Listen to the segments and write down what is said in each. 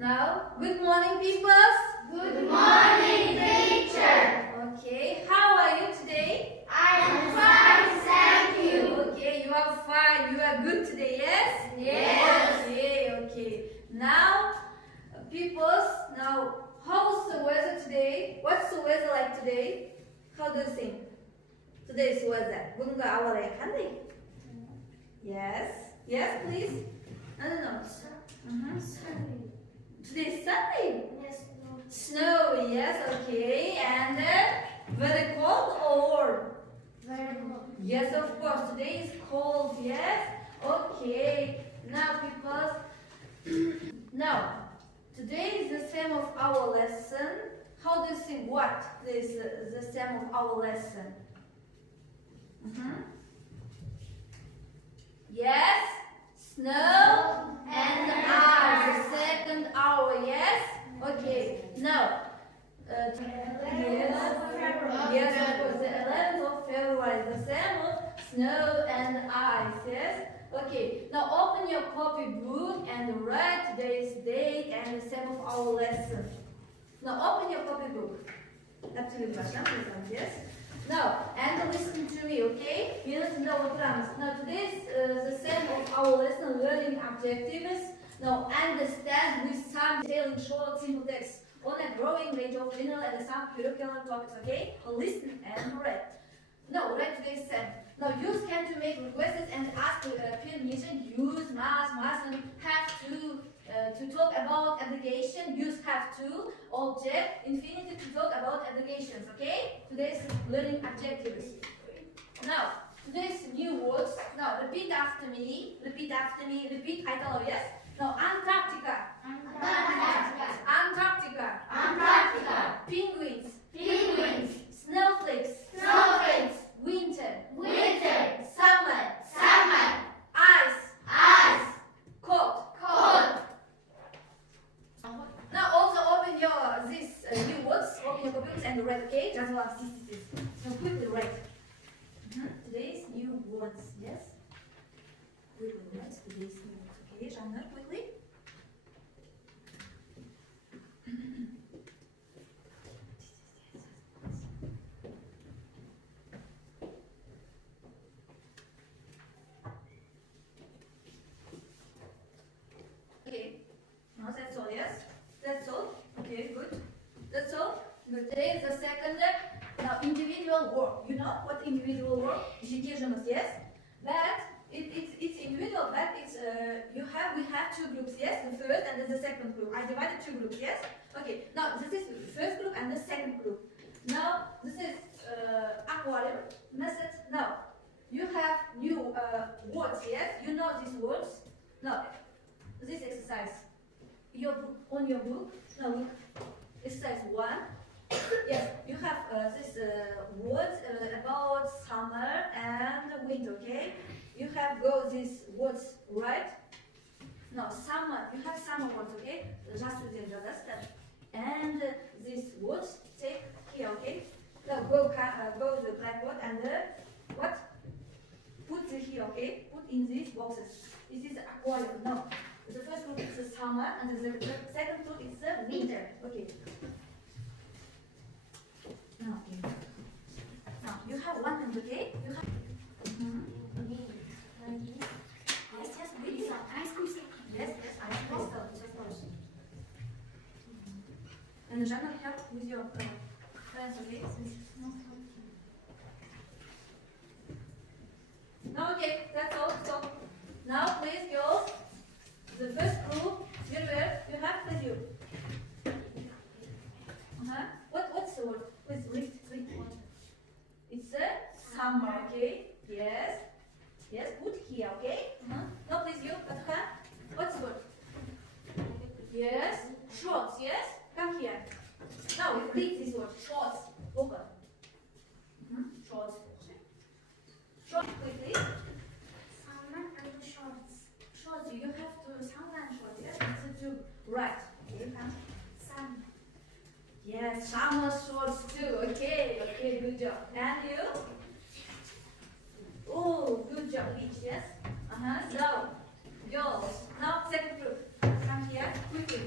Now, good morning, peoples. Good morning, teacher. Okay, how are you today? I am fine, thank you. Okay, you are fine. You are good today, yes? Yes. Okay. Now, peoples, now, how's the weather today? What's the weather like today? How do you think? Today's weather. Bunga awalaya qanday? Yes. Yes, please. No. Sunny. Today's Sunday. Yes, no. Snow, yes, okay. And very cold or warm? Very cold. Yes, of course. Today is cold, yes? Okay. Now, people. Now, today is the theme of our lesson. How do you think what is the theme of our lesson? Yes? Snow and ice. The second hour, yes? Okay. Now, yes, of course, the 11th of February, the theme of snow and ice, yes? Okay, now open your copybook and write today's date and the theme of our lesson. Now open your copybook. Yes? Now, and listen to me, okay? Now today's the theme of our lesson, learning objectives. Now understand with some detailing short simple text on a growing range of general and some curricular topics, okay? Listen and read. Now read today's theme. Now use can to make requests and ask permission. Use must and have to talk about application. Use have to, object, infinitive to talk about applications, okay? Today's learning objectives. Now, today's new words. Now, repeat after me. Repeat aytalım, yes? Now, Antarctica. Antarctica. Penguins. Snowflakes. Winter. Summer. Ice. Cold. Now also open your new words, open your computers and read, okay? Just one So quickly read. Today's new words, yes? Quickly read today's new words, okay? Жанна, quickly. Okay. Now that's all, yes? That's all? Okay, good. That's all? But today is the second. Now, individual work. You know what individual work? Yes? But it's individual, but it's we have two groups, yes? The first and the second group. I divided two groups, yes? Okay. Now this is the first group and the second group. Now this is aquarium method. Now you have new words, yes? You know these words. Now this exercise. Your book, on your book. Now look. Exercise 1. Yes, you have this words about summer and winter, okay? You have got these words right. Now summer, you have summer words, okay? Just understand. And these words take here, okay? Now go to the blackboard and what? Put here, okay? Put in these boxes. This is aquarium. No. The first group is the summer and the second group is the winter. Okay. Now you have one hand, okay? You have. Yes, please. Ice cream. Yes, ice cream. Just and Jana, help with your friends, okay? No, okay, that's all. So now, please, girls. The first group, you have with you. What's the word? Please read what? It's a summer, okay? Yes, put here, okay? Now please you, what's the word? Yes, shorts, yes? Come here. Now read this word, shorts. Open. Shorts. Shorts, quickly. Summer and shorts. Shorts, you have to summer and shorts, yes? It's to right. Okay, come. Summer. Yes, summer shorts too. Okay, good job. And you? Oh, good job, Rich, yes? Now, girls. Now, second group. Come here, quickly.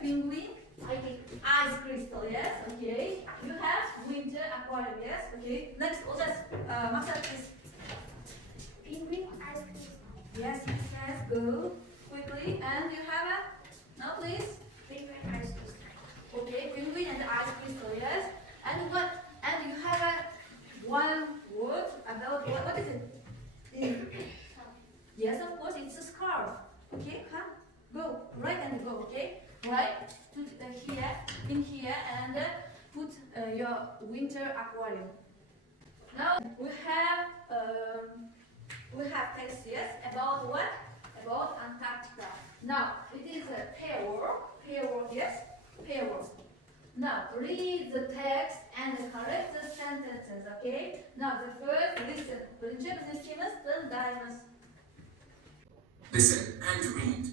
penguin, ice crystal, yes, okay. You have winter aquarium, yes, okay. Next, Maqat is Penguin ice cream. yes, he says go quickly, and you have a now please. Penguin ice cream. Okay, penguin and ice crystal, yes. And what? And you have a one word about what is it? Yes, of course, it's a scarf. Okay, huh? Go right and go. Okay, right to here, in here, and put your winter aquarium. Now we have text, yes, about what? About Antarctica. Now it is a pair word, yes, pair word. Now read the text and correct the sentences, okay? Now the first, listen. Birinci biz nechimiz tındaymiz. Listen and read.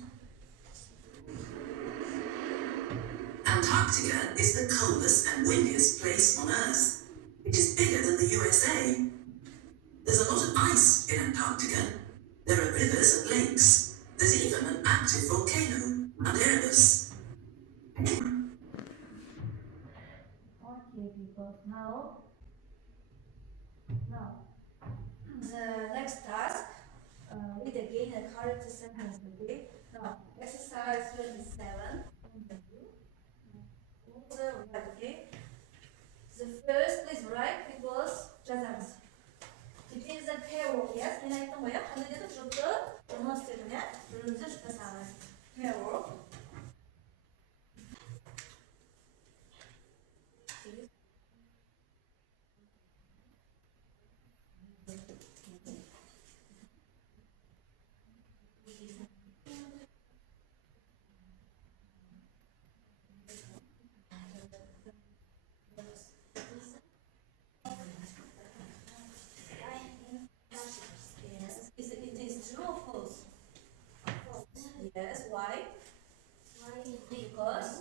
Antarctica is the coldest and windiest place on Earth. It is bigger than the USA. There's a lot of ice in Antarctica. There are rivers and lakes. There's even an active volcano, Mount Erebus. Okay, people. Now, the next task, read again and correct the sentence. Okay. Now, exercise 27. Okay. The first, please write because жазамыз. It is a pair word, yes. Мен айттым ғой, қандай дедік, жұпты, жұмыс істедім, иә. Жүрімізді жұптасамыз. Pair word. It is true or false? Yes, why? Because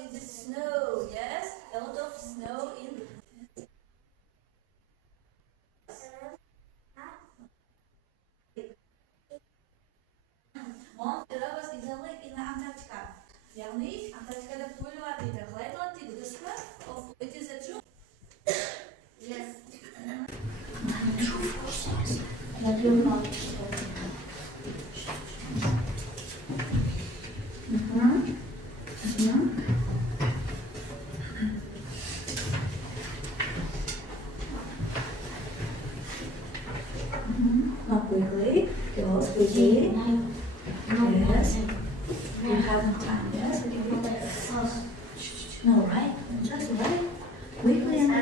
it is snow, yes? A lot of snow in Mount Erebus is a lake in Antarctica. яғни Антарктикада көл бар дейді. Қалай айтылады дейді, дұрыс па? It is a true? Yes. Not quickly. Go quickly. Yes. You have time. Yes. No, right? Just right. Quickly and then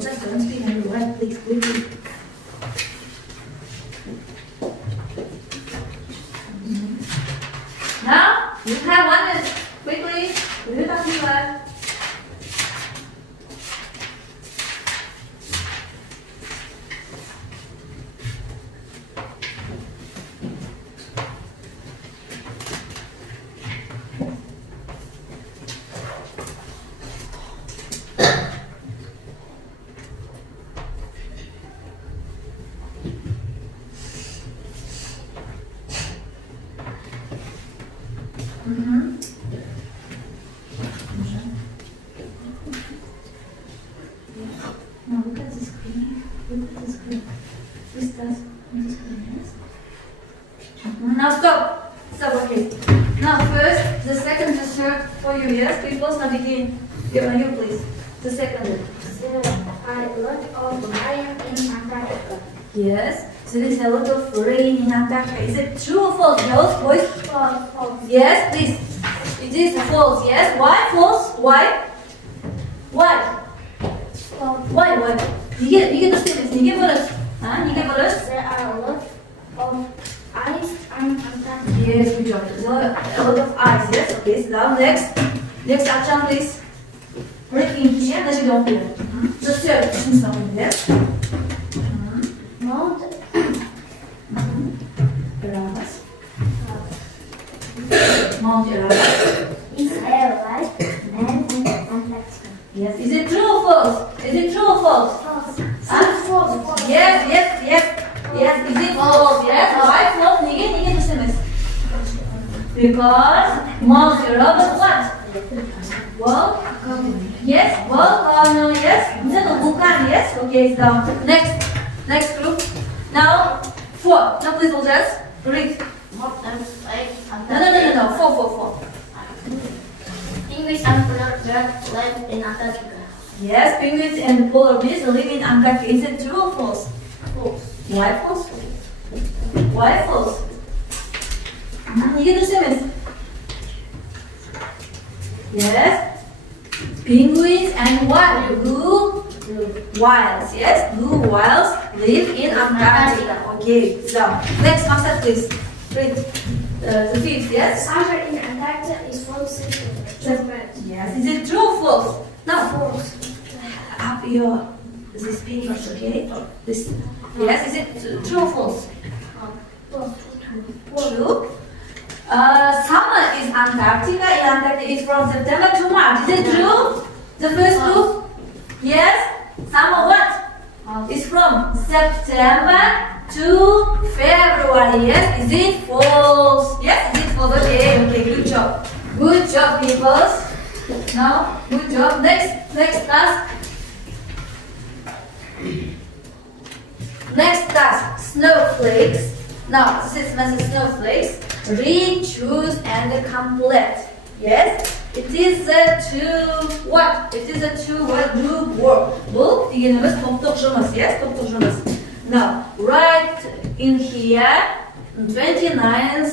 just don't speak and right, please, quickly. Now you have 1 minute. Quickly. Do you have one? Now look at the screen. Look at the screen. This does on the screen, yes? Now stop. Stop, okay. Now first, the second, the third for you, yes? People, now begin. You please. The second. There are a lot of rain in Antarctica. Yes. There is a lot of rain in Antarctica. Is it true or false? Girls, boys? False, false. Yes, please. It is false, yes? Why false? Why? Why? False. Why? Неге дұрыс емес? Неге бұрыс? Неге бұрыс? There are a lot of ice in Antarctica. Yes, good job. A lot of ice, yes? Okay, so now next. Next action, please. Break in here, then you don't feel it. The third, something there. Mount Erebus. Mount Erebus. is higher right than in Antarctica. Yes. Is it true or false? Is it true or false? False. Huh? False, false. Yes. Yes. Is it false? Yes. Why false? Неге дұрыс емес? Because multi-row is what? Well, yes, no, yes. Middle bukan, yes. Okay, it's down. Next group. Now, 4. Now please we'll just read. No. 4. Penguins and polar bears live in Antarctica. Yes, penguins and polar bears live in Antarctica. Is it true or false? False. Why false? Why false? 이게 들으시면 yes. Penguins and what? Blue whales. Yes, blue whales live in Antarctica. Okay, so next concept please. Read the 5th, yes? Summer in Antarctica is false. Yes, is it true or false? No. False. Up your this fingers, okay? This. Yes, is it true or false? True. Summer is Antarctica. In Antarctica is from September to March. Is it true? The first group? Yes. Summer what? Is from September to February. Yes. Is it false? Yes. Is it false? Okay. Good job. Good job, people. Now, good job. Next task. Next task. Snowflakes. Now, this is message snowflakes. Read, choose, and complete. Yes, it is a two-word group work. Bu deganimiz to'xtaq жұмыс. Yes, to'xtaq жұмыс. Now, write in here 29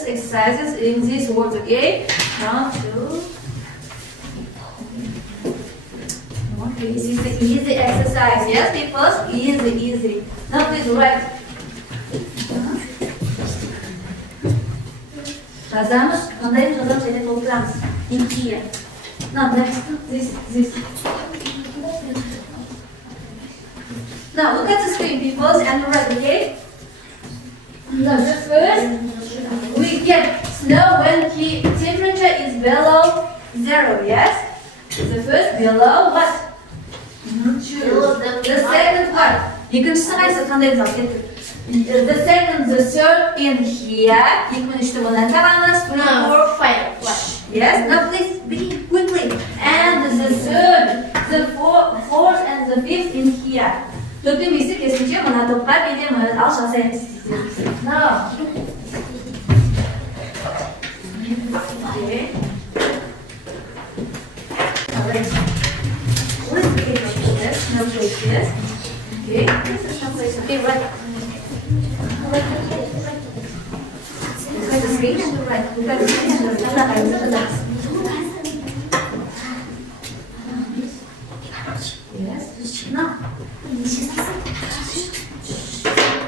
exercises in these words. Okay. Now, okay, this is the easy exercise. Yes, because easy. Now, please write. Жазамыз, қандай жазамыз және толтырамыз. In here. Now next, this. Now look at the screen, people, and write, okay? Now the first, we get snow when temperature is below 0. Yes. The first below what? The second what? екіншісі қайсы қандай жазамыз? The second, the third in here. 2-3 одан табамыз. 4, 5. Yes. Now please be quickly. And the third, the fourth, and the fifth in here. 4-пен 5-і керісінше мына топқа береміз. Ал жасаймыз. Now. Okay. Let's begin with this. No place, yes. Okay. This is no place. Okay, right. Look at the screen and the right. Look at the screen and the right. Yes. No.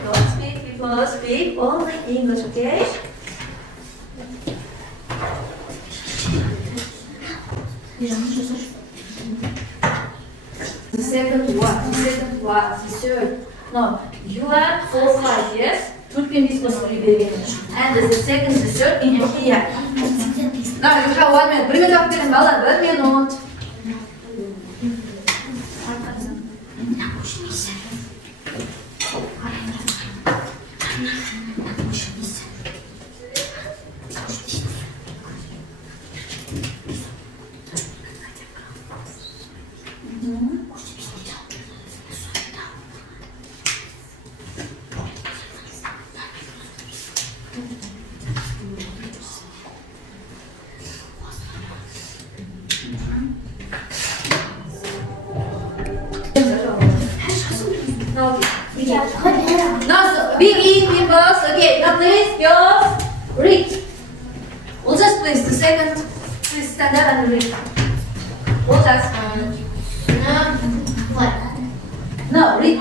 Don't speak, people. Speak only English, okay? The second one, the third. No, you are 4, 5, yes? 4-пен 5 қосып береміз. And the second, the third in here. Now you have 1 minute. 1 minute алып беремін, балалар, 1 minute. Now, begin, people. Okay, now please, girls, read. We'll just please, the second, please stand up and read. We'll just. No, read.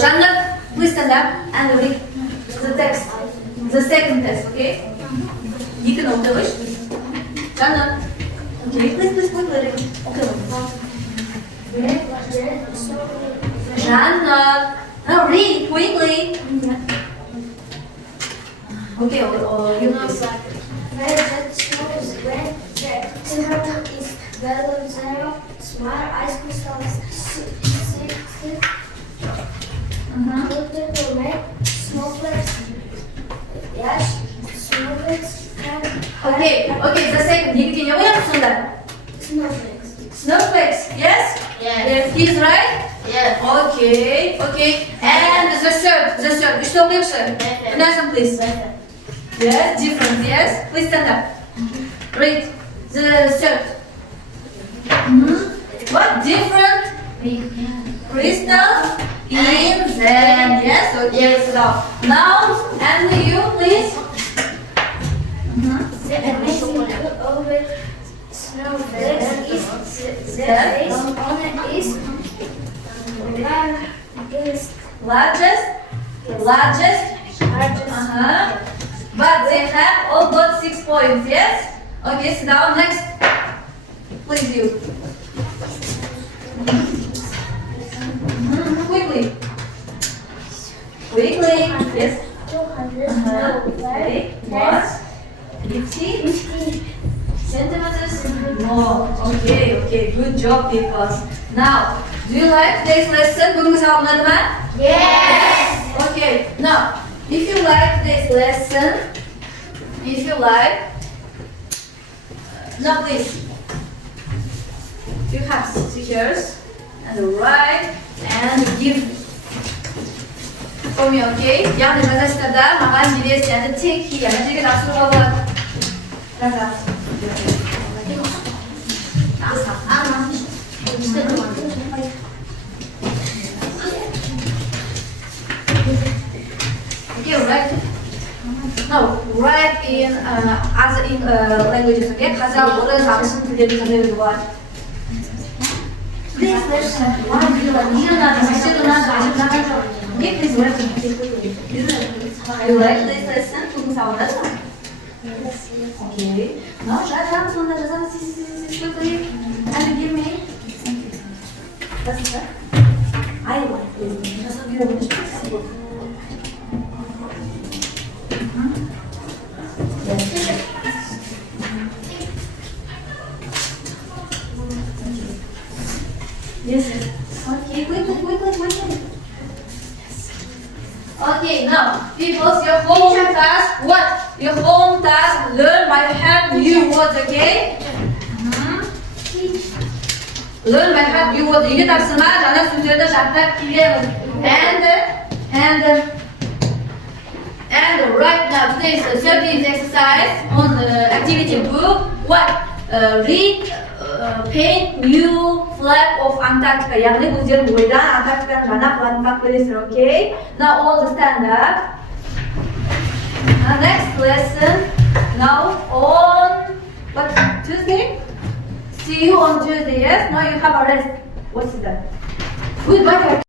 Жанна, please stand up and read the text. The second text, okay? You can open it. Жанна. Okay, please, quickly read. Okay. Жанна. Now read quickly. Okay, you know that. Where the snow is red, the temperature is below 0, small ice crystals snowflakes. Yes, snowflakes crack Okay, the second. Екіге не қоямыз сонда? Snowflakes. Snowflakes, yes? Yes, he's right? Yes. Okay. And the third. Үшті оқиықшы. Pronounce, please. Yes, different, yes? Please stand up. Read the third. What different crystals in them? Yes, okay. So now, and you, please. Over snowflakes is Largest. But they have all got 6 points, yes? Okay, sit down. Next. Please you. Quickly. Yes. 200. What? 50 centimeters more. Okay. Good job, people. Now, do you like today's lesson? Бүгінгі сабақ ұнады ма? Yes. Okay. Now, if you like this lesson, now please, you have stickers and write and give for me, okay? яғни жазасыздарда маған бересіз, яғни take here, мына жерге тапсыруға болады. Okay, right. Now, write in other languages, okay? Қазақ, орыс, ағылшын тілдерін жазуға болады. Please, you like this lesson? Бүгін сабақ ұнады ма? Okay. Now, жазамыз, онда жазамыз. Quickly. And give me. What's that? I like this. Жазып үйреніп жүрсіз. Yes. Okay, quickly. Okay, now, people, your home task, what? Your home task, learn by heart new words, okay? Learn by heart new words. Үйге тапсырма, жаңа сөздерді жаттап келеміз. And right now, today's 13th exercise on activity book. What? Read, paint new flag of Antarctica. яғни өздерің ойдан Антарктиканың жаңа флагын тап көресіздер, okay? Now all stand up. Next lesson. Now on Tuesday. See you on Tuesday. Yes. Now you have a rest. What's that? Goodbye.